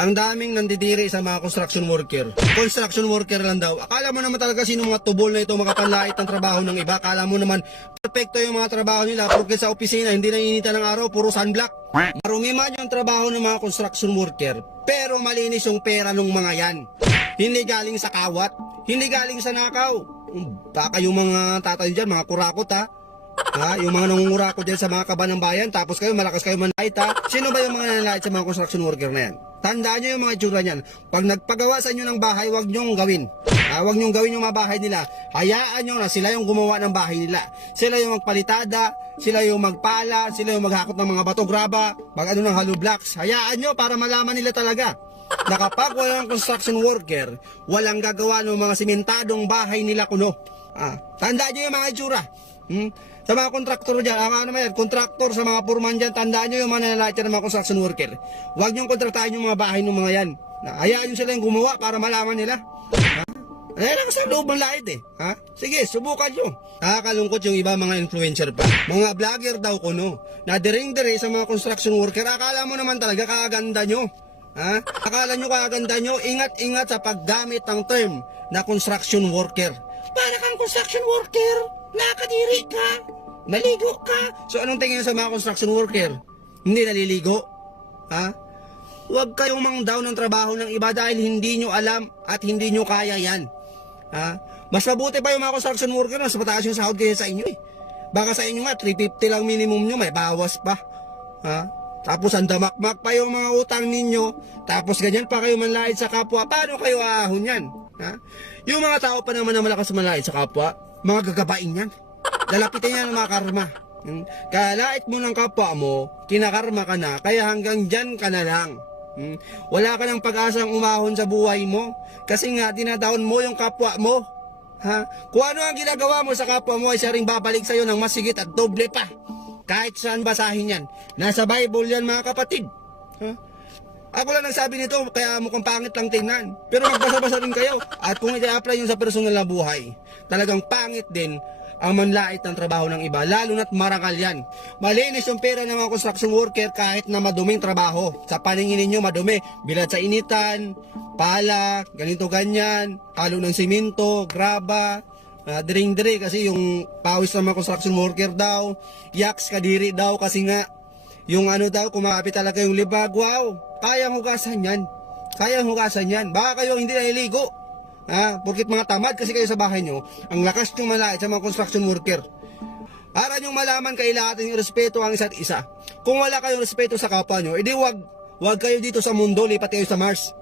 Ang daming nandidiri sa mga construction worker. Construction worker lang daw. Akala mo naman talaga sino mga tubol na ito makapanlait ng trabaho ng iba. Akala mo naman perfecto yung mga trabaho nila. Porque sa opisina, hindi nainitan ng araw, puro sunblock. Marumi man yung trabaho ng mga construction worker. Pero malinis yung pera ng mga yan. Hindi galing sa kawat. Hindi galing sa nakaw. Hmm, Baka yung mga tatay dyan, mga kurakot ha. Ha? Yung mga nangungurakot dyan sa mga kaba ng bayan, tapos kayo, malakas kayo manlait ha? Sino ba yung mga nanlait sa mga construction worker na yan? Tandaan nyo yung mga itsura niyan. Pag nagpagawa sa inyo ng bahay, wag nyong gawin. Ha? Wag nyong gawin yung mga bahay nila. Hayaan nyo na sila yung gumawa ng bahay nila. Sila yung magpalitada, sila yung magpala, sila yung maghakot ng mga bato graba, mag ano ng hollow blocks. Hayaan nyo para malaman nila talaga na kapag walang construction worker, walang gagawa ng mga simentadong bahay nila kuno. Ah, tandaan nyo yung mga itsura. Hmm? Sa mga kontraktor dyan, ang ano man yan, kontraktor sa mga purman dyan, tandaan nyo yung mga nalalait dyan ng mga construction worker. Huwag nyo kontratahin yung mga bahay ng mga yan. Na, hayaan nyo sila yung gumawa para malaman nila. Ha? Ayan lang sa loob ng lait eh. Ha? Sige, subukan nyo. Nakakalungkot yung iba mga influencer pa. Mga vlogger daw kuno. Na diring-dire sa mga construction worker. Akala mo naman talaga kaganda nyo. Ha? Akala nyo kaganda nyo, ingat-ingat sa paggamit ng term na construction worker. Para kang construction worker, nakadiri ka, maligo ka. So anong tingin sa mga construction worker? Hindi naliligo? Ha? Huwag kayong mang down ng trabaho ng iba dahil hindi nyo alam at hindi nyo kaya yan. Ha? Mas mabuti pa yung mga construction worker na mas mataas yung sahod kaya sa inyo eh. Baka sa inyo nga, 350 lang minimum nyo, may bawas pa. Ha? Tapos ang damakmak pa yung mga utang ninyo. Tapos ganyan pa kayo manlait sa kapwa. Paano kayo aahon yan? Ha? Yung mga tao pa naman na malakas manlait sa kapwa, mga gagabain yan. Lalapitin yan ng mga karma. Hmm? Kalait mo ng kapwa mo, kinakarma ka na, kaya hanggang dyan ka na lang. Hmm? Wala ka ng pag-asang umahon sa buhay mo. Kasi nga, dinadaon mo yung kapwa mo. Ha? Kung ano ang ginagawa mo sa kapwa mo ay siya rin babalik sa'yo ng mas sigit at doble pa. Kahit saan basahin yan. Nasa Bible yan mga kapatid. Ha? Ako lang nagsabi nito, kaya mukhang pangit lang tingnan. Pero magbasa-basa rin kayo. At kung i-apply nyo sa personal na buhay, talagang pangit din ang manlait ng trabaho ng iba, lalo na't marangal yan. Malinis yung pera ng mga construction worker kahit na maduming trabaho. Sa paningin ninyo, madumi. Bilad sa initan, pala, ganito ganyan, halo ng simento, graba, uh, diring-diri kasi yung pawis ng mga construction worker daw, yaks kadiri daw kasi nga yung ano daw, kumapit talaga yung libag, wow, kayang hugasan yan. Kayang hugasan yan. Baka kayo hindi naliligo. Ha? Porkit mga tamad kasi kayo sa bahay nyo, ang lakas nyo malait sa mga construction worker. Para nyo malaman, kailangan yung respeto ang isa't isa. Kung wala kayong respeto sa kapwa nyo, edi wag, wag kayo dito sa mundo, lipat kayo sa Mars.